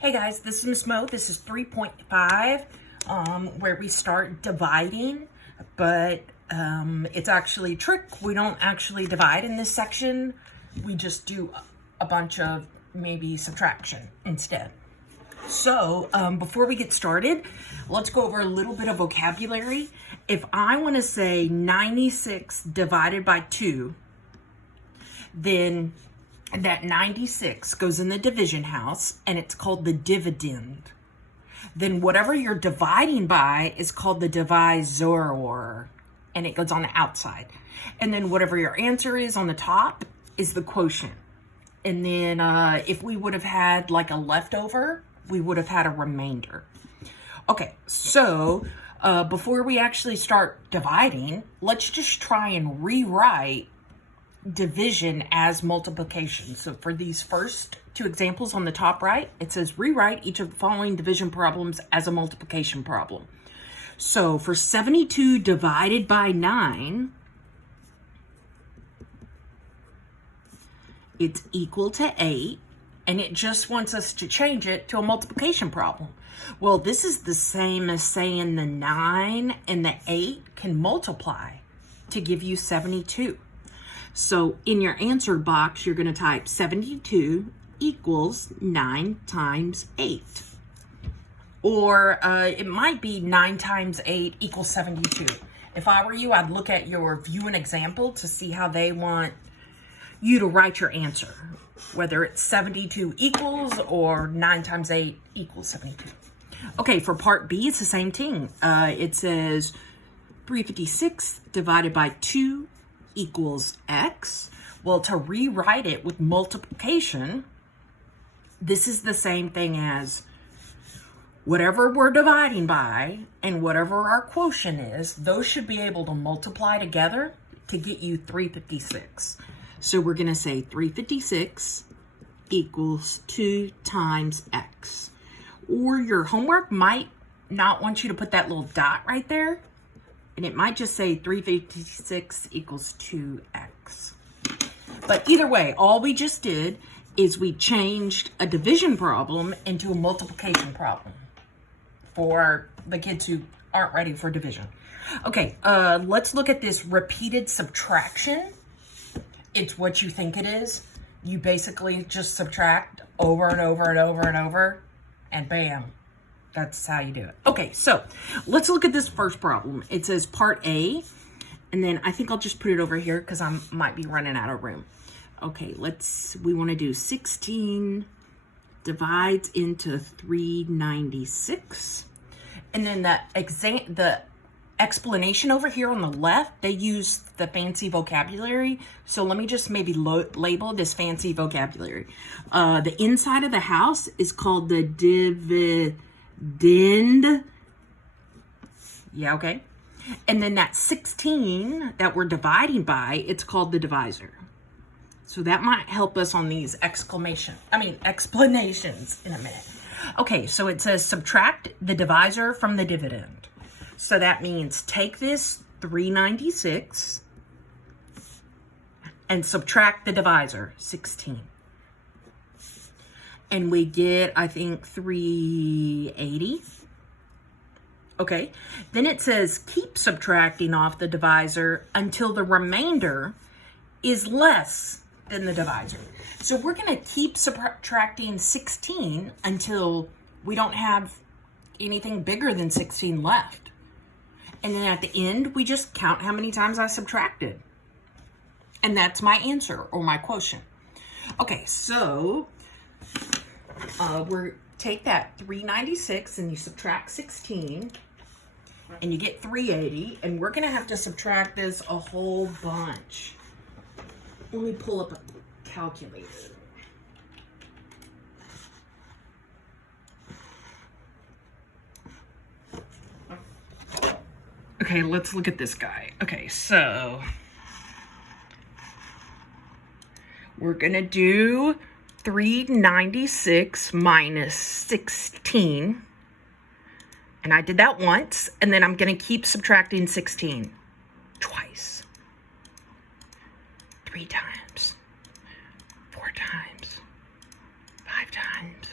Hey guys, this is Miss Mo. This is 3.5, where we start dividing, but it's actually a trick. We don't actually divide in this section. We just do a bunch of maybe subtraction instead. So before we get started, let's go over a little bit of vocabulary. If I want to say 96 divided by 2, then that 96 goes in the division house and it's called the dividend. Then whatever you're dividing by is called the divisor, and it goes on the outside. And then whatever your answer is on the top is the quotient. And then if we would have had like a leftover, we would have had a remainder. Okay, so before we actually start dividing, let's just try and rewrite division as multiplication. So for these first two examples on the top right, it says rewrite each of the following division problems as a multiplication problem. So for 72 divided by 9, it's equal to 8, and it just wants us to change it to a multiplication problem. Well, this is the same as saying the 9 and the 8 can multiply to give you 72. So in your answer box, you're going to type 72 equals 9 times 8. Or it might be 9 times 8 equals 72. If I were you, I'd look at your view and example to see how they want you to write your answer, whether it's 72 equals or 9 times 8 equals 72. Okay, for part B, it's the same thing. It says 356 divided by 2 equals X. Well, to rewrite it with multiplication, this is the same thing as whatever we're dividing by and whatever our quotient is, those should be able to multiply together to get you 356. So we're going to say 356 equals 2 times X. Or your homework might not want you to put that little dot right there, and it might just say 356 equals 2x. But either way, all we just did is we changed a division problem into a multiplication problem for the kids who aren't ready for division. Okay, let's look at this repeated subtraction. It's what you think it is. You basically just subtract over and over and over and over, and bam. That's how you do it. Okay, so let's look at this first problem. It says part A, and then I think I'll just put it over here because I might be running out of room. Okay, we want to do 16 divides into 396. And then the explanation over here on the left, they use the fancy vocabulary. So let me just maybe label this fancy vocabulary. The inside of the house is called the dividend. Yeah, okay. And then that 16 that we're dividing by, it's called the divisor. So that might help us on these explanations in a minute. Okay, so it says subtract the divisor from the dividend. So that means take this 396 and subtract the divisor, 16. And we get, I think, 380. Okay, then it says keep subtracting off the divisor until the remainder is less than the divisor. So we're going to keep subtracting 16 until we don't have anything bigger than 16 left. And then at the end, we just count how many times I subtracted. And that's my answer, or my quotient. Okay, so we're take that 396 and you subtract 16 and you get 380, and we're gonna have to subtract this a whole bunch. Let me pull up a calculator. Okay, let's look at this guy. Okay, so we're gonna do 396 minus 16. And I did that once, and then I'm going to keep subtracting 16 twice. 3 times, 4 times, 5 times,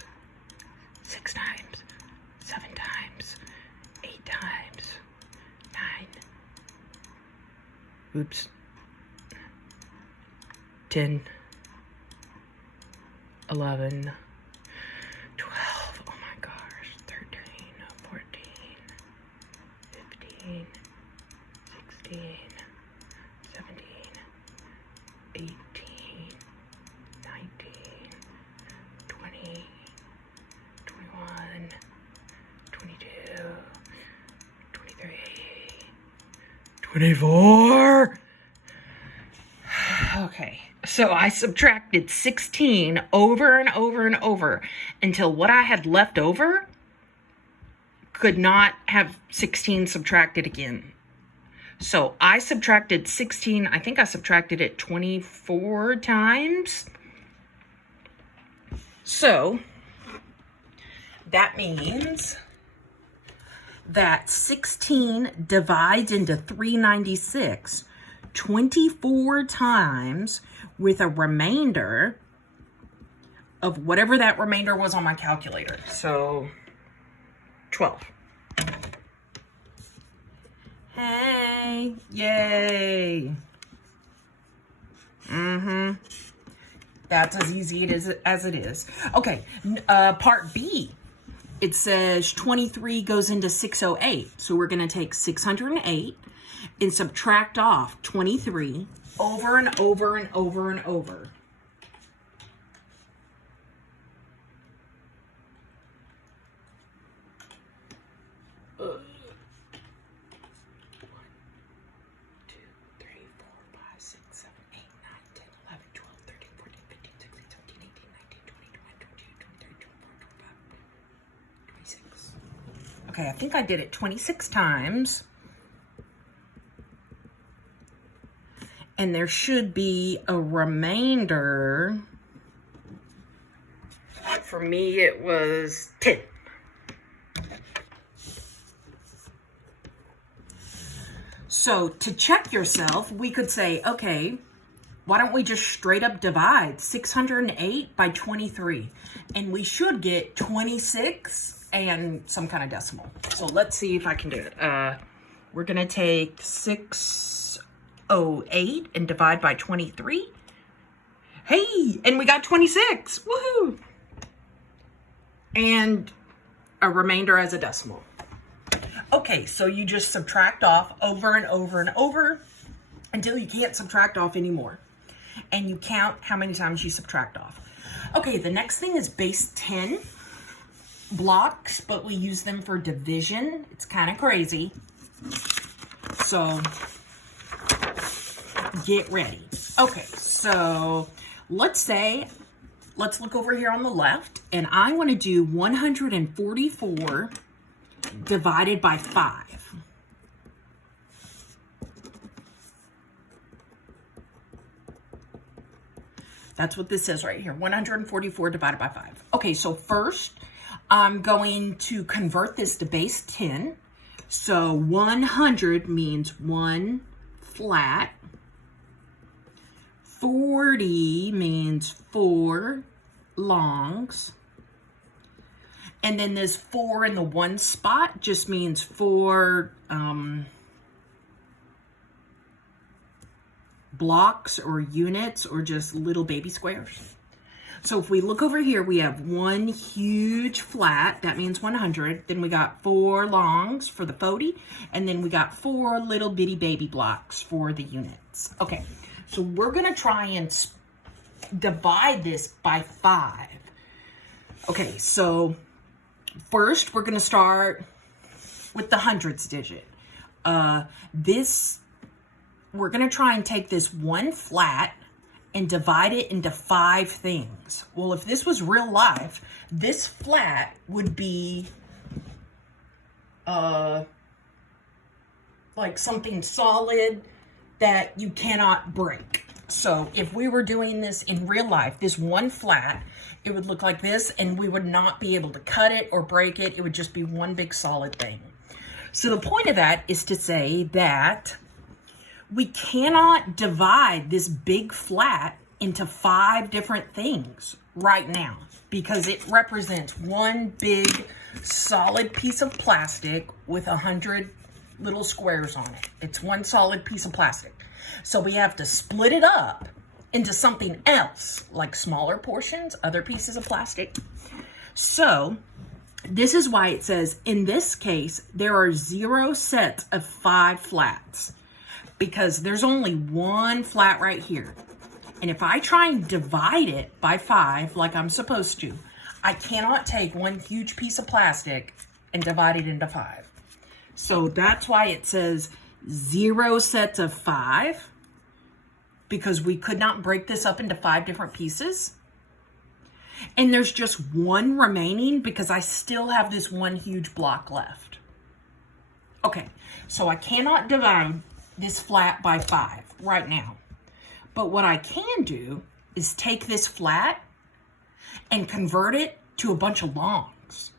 oops, 10, 11, 12, oh my gosh, 13, 14, 15, 16, 17, 18, 19, 20, 21, 22, 23, 24. Okay, so I subtracted 16 over and over and over until what I had left over could not have 16 subtracted again. So I subtracted 16, I think I subtracted it 24 times. So that means that 16 divides into 396 24 times with a remainder of whatever that remainder was on my calculator. So 12. Hey, yay. That's as easy as it is. Okay, part B. It says 23 goes into 608. So we're going to take 608 and subtract off 23 over and over and over and over. Okay, I think I did it 26 times. And there should be a remainder. For me, it was 10. So to check yourself, we could say, okay, why don't we just straight up divide 608 by 23? And we should get 26 and some kind of decimal. So let's see if I can do it. We're going to take 608 and divide by 23. Hey, and we got 26. Woohoo! And a remainder as a decimal. Okay, so you just subtract off over and over and over until you can't subtract off anymore. And you count how many times you subtract off. Okay, the next thing is base 10 blocks, but we use them for division. It's kind of crazy. So get ready. Okay, so let's look over here on the left, and I want to do 144 divided by 5. That's what this says right here, 144 divided by 5. Okay, so first, I'm going to convert this to base 10. So 100 means 1 flat. 40 means 4 longs. And then this 4 in the 1 spot just means 4 blocks or units or just little baby squares. So if we look over here, we have 1 huge flat, that means 100. Then we got 4 longs for the 40, and then we got 4 little bitty baby blocks for the units. Okay, so we're gonna try and divide this by 5. Okay, so first we're gonna start with the hundreds digit. We're gonna try and take this 1 flat and divide it into 5 things. Well, if this was real life, this flat would be like something solid that you cannot break. So if we were doing this in real life, this 1 flat, it would look like this, and we would not be able to cut it or break it. It would just be one big solid thing. So the point of that is to say that we cannot divide this big flat into 5 different things right now because it represents one big solid piece of plastic with 100 little squares on it. It's one solid piece of plastic. So we have to split it up into something else, like smaller portions, other pieces of plastic. So this is why it says, in this case, there are 0 sets of 5 flats, because there's only one flat right here. And if I try and divide it by 5, like I'm supposed to, I cannot take one huge piece of plastic and divide it into 5. So that's why it says 0 sets of 5, because we could not break this up into 5 different pieces. And there's just one remaining because I still have this one huge block left. Okay, so I cannot divide this flat by 5 right now. But what I can do is take this flat and convert it to a bunch of longs,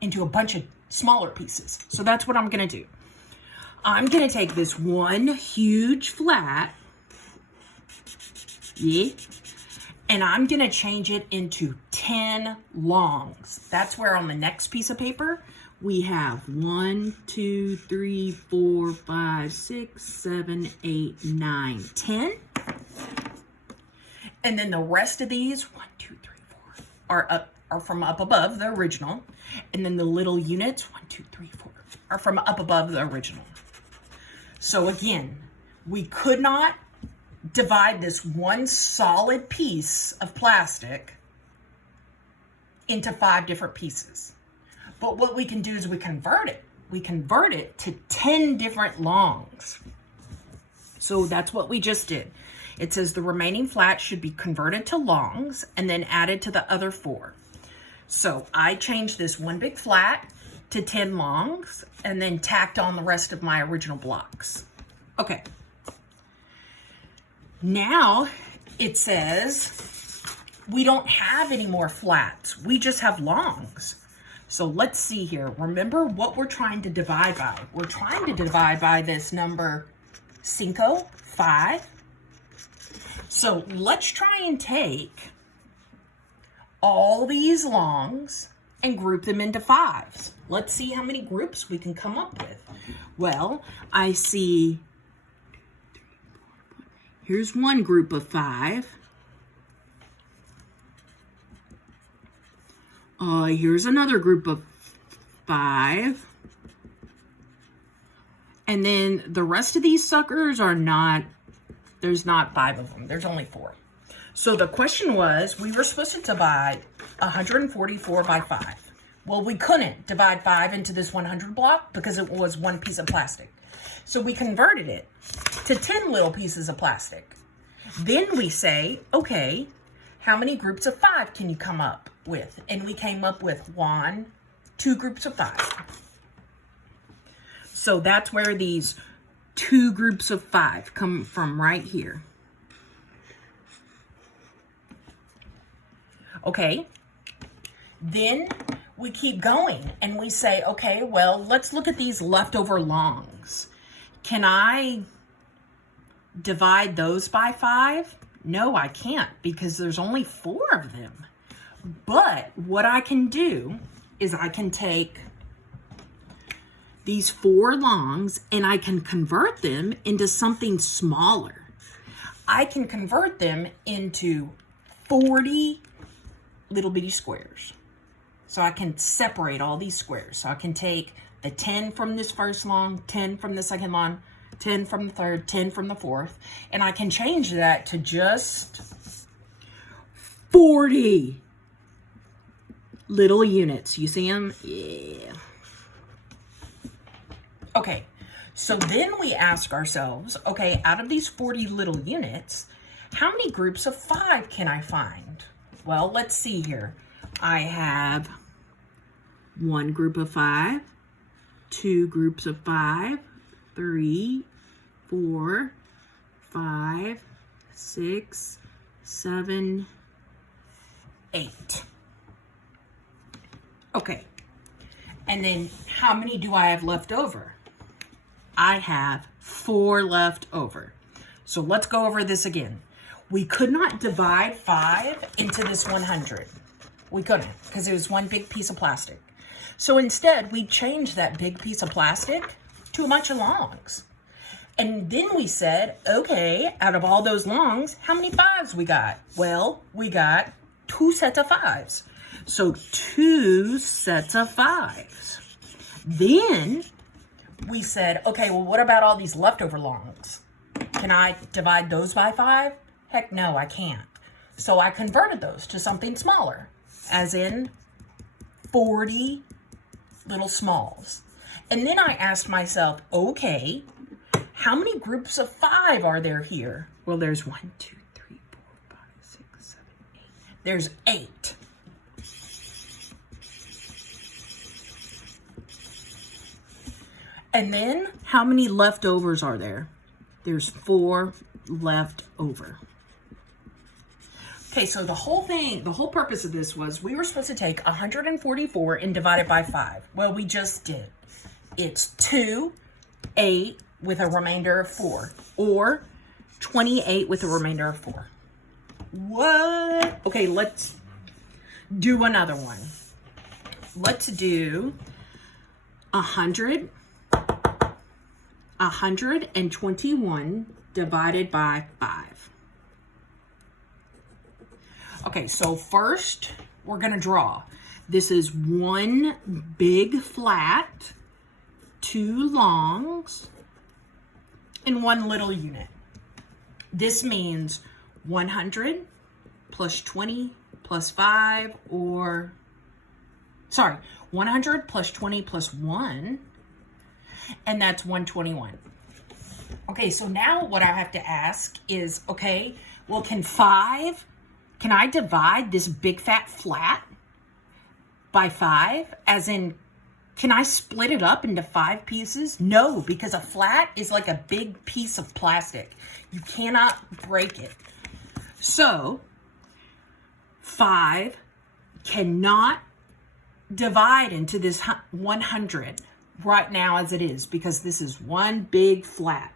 into a bunch of smaller pieces. So that's what I'm going to do. I'm going to take this one huge flat, and I'm going to change it into 10 longs. That's where on the next piece of paper, we have 1, 2, 3, 4, 5, 6, 7, 8, 9, 10. And then the rest of these, 1, 2, 3, 4, are from up above the original. And then the little units, 1, 2, 3, 4, are from up above the original. So again, we could not divide this one solid piece of plastic into 5 different pieces. But what we can do is we convert it. We convert it to 10 different longs. So that's what we just did. It says the remaining flats should be converted to longs and then added to the other 4. So I changed this one big flat to 10 longs and then tacked on the rest of my original blocks. Okay. Now it says we don't have any more flats. We just have longs. So let's see here. Remember what we're trying to divide by. We're trying to divide by this number 5. So let's try and take all these longs and group them into 5s. Let's see how many groups we can come up with. Well, I see, here's one group of 5. Here's another group of 5. And then the rest of these suckers are not, there's not 5 of them. There's only 4. So the question was, we were supposed to divide 144 by 5. Well, we couldn't divide 5 into this 100 block because it was one piece of plastic. So we converted it to 10 little pieces of plastic. Then we say, okay, how many groups of 5 can you come up with? And we came up with 2 groups of 5. So that's where these 2 groups of 5 come from, right here. Okay, then we keep going and we say, okay, well, let's look at these leftover longs. Can I divide those by 5? No, I can't, because there's only 4 of them. But what I can do is I can take these 4 longs and I can convert them into something smaller. I can convert them into 40 little bitty squares. So I can separate all these squares. So I can take the 10 from this first long, 10 from the second long, 10 from the third, 10 from the fourth, and I can change that to just 40 little units. You see them? Yeah. Okay, so then we ask ourselves, okay, out of these 40 little units, how many groups of 5 can I find? Well, let's see here. I have 1 group of 5, 2 groups of 5, 3, 4, 5, 6, 7, 8. Okay, and then how many do I have left over? I have 4 left over. So let's go over this again. We could not divide 5 into this 100. We couldn't, because it was one big piece of plastic. So instead, we changed that big piece of plastic to a bunch of longs. And then we said, okay, out of all those longs, how many 5s we got? Well, we got 2 sets of 5s. So 2 sets of 5s. Then we said, okay, well, what about all these leftover longs? Can I divide those by 5? Heck no, I can't. So I converted those to something smaller, as in 40 little smalls. And then I asked myself, okay, how many groups of 5 are there here? Well, there's 1, 2, 3, 4, 5, 6, 7, 8. There's 8. And then how many leftovers are there? There's 4 left over. Okay, so the whole purpose of this was we were supposed to take 144 and divide it by 5. Well, we just did. It's 2, 8 with a remainder of 4, or 28 with a remainder of 4. What? Okay, let's do another one. Let's do 121 divided by 5. Okay, so first we're going to draw. This is one big flat, 2 longs, and 1 little unit. This means 100 plus 20 plus 5, or, sorry, 100 plus 20 plus 1, and that's 121. Okay, so now what I have to ask is, okay, well, can I divide this big fat flat by 5? As in, can I split it up into 5 pieces? No, because a flat is like a big piece of plastic. You cannot break it. So, 5 cannot divide into this 100 right now as it is, because this is one big flat.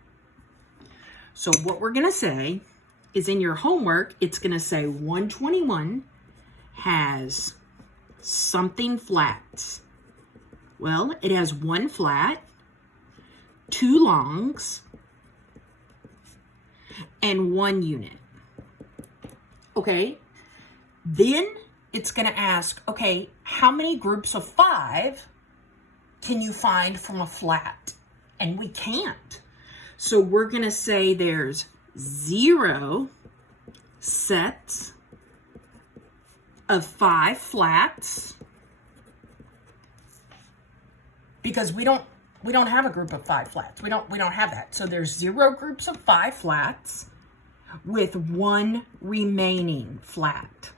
So what we're going to say is, in your homework, it's going to say 121 has something flats. Well, it has 1 flat, 2 longs, and 1 unit. Okay, then it's going to ask, okay, how many groups of 5 can you find from a flat? And we can't. So we're going to say there's 0 sets of 5 flats, because we don't have a group of 5 flats. We don't have that. So there's 0 groups of 5 flats with 1 remaining flat.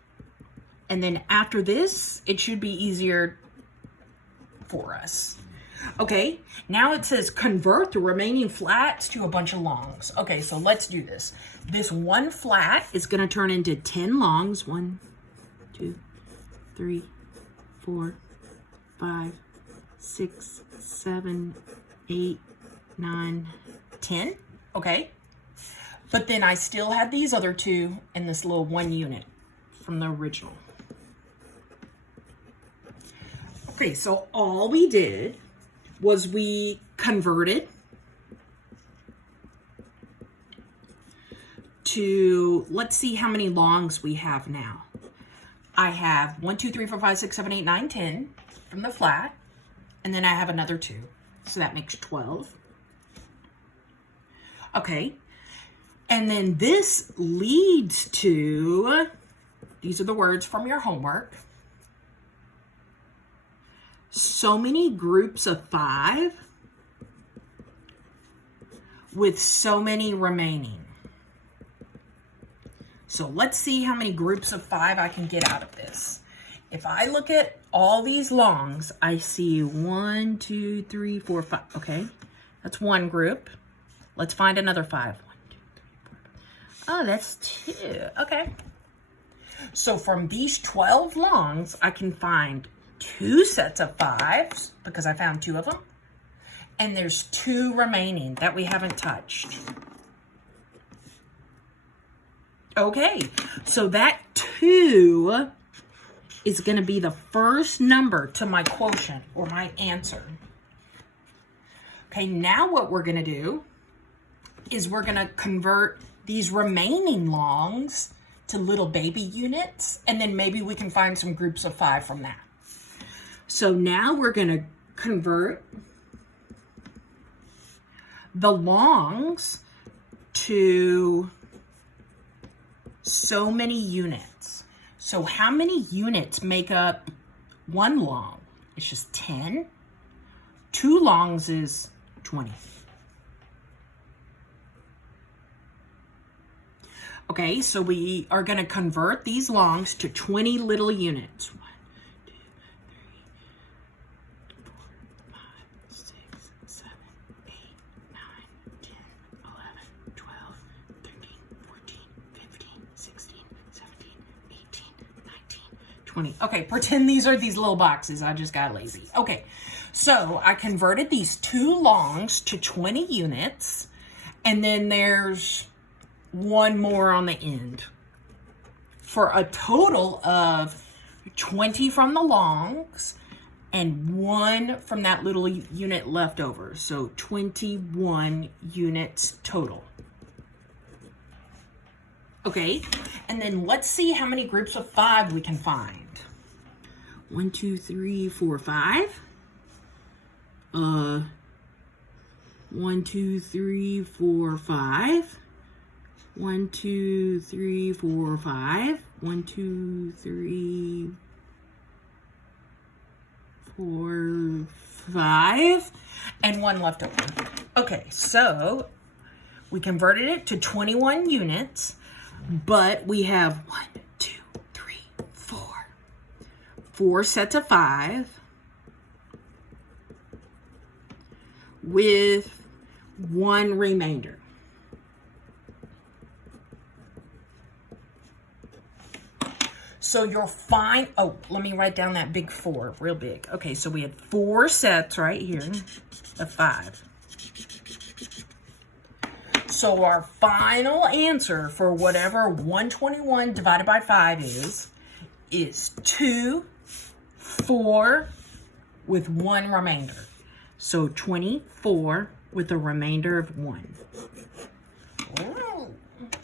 And then after this, it should be easier for us. Okay, now it says convert the remaining flats to a bunch of longs. Okay, so let's do this. This 1 flat is going to turn into 10 longs. 1, 2, 3, 4, 5, 6, 7, 8, 9, 10. Okay, but then I still have these other 2 in this little 1 unit from the original. Okay, so all we did was we converted to, let's see how many longs we have now. I have 1, 2, 3, 4, 5, 6, 7, 8, 9, 10 from the flat, and then I have another 2. So that makes 12. Okay, and then this leads to, these are the words from your homework, so many groups of 5 with so many remaining. So let's see how many groups of 5 I can get out of this. If I look at all these longs, I see 1, 2, 3, 4, 5. Okay, that's 1 group. Let's find another 5. 1, 2, 3, 4, 5. Oh, that's 2. Okay. So from these 12 longs, I can find 2 sets of 5s, because I found 2 of them, and there's 2 remaining that we haven't touched. Okay, so that 2 is going to be the first number to my quotient, or my answer. Okay, now what we're going to do is we're going to convert these remaining longs to little baby units, and then maybe we can find some groups of 5 from that. So now we're going to convert the longs to so many units. So how many units make up one long? It's just 10. 2 longs is 20. Okay, so we are going to convert these longs to 20 little units. 1, 2, 3, 4, 5, 6, 7, 8, 9, 10, 11, 12, 13, 14, 15, 16, 17, 18, 19, 20. Okay, pretend these are these little boxes. I just got lazy. Okay, so I converted these 2 longs to 20 units, and then there's 1 more on the end for a total of 20 from the longs and 1 from that little unit left over. So 21 units total. Okay, and then let's see how many groups of 5 we can find. 1, 2, 3, 4, 5. 1, 2, 3, 4, 5. 1, 2, 3, 4, 5. 1, 2, 3, 4, 5. And 1 left over. Okay, so we converted it to 21 units, but we have 1, 2, 3, 4. 4 sets of 5 with 1 remainder. So you'll find, oh, let me write down that big 4, real big. Okay, so we had 4 sets right here of 5. So our final answer for whatever 121 divided by 5 is 2, 4 with 1 remainder. So 24 with a remainder of 1.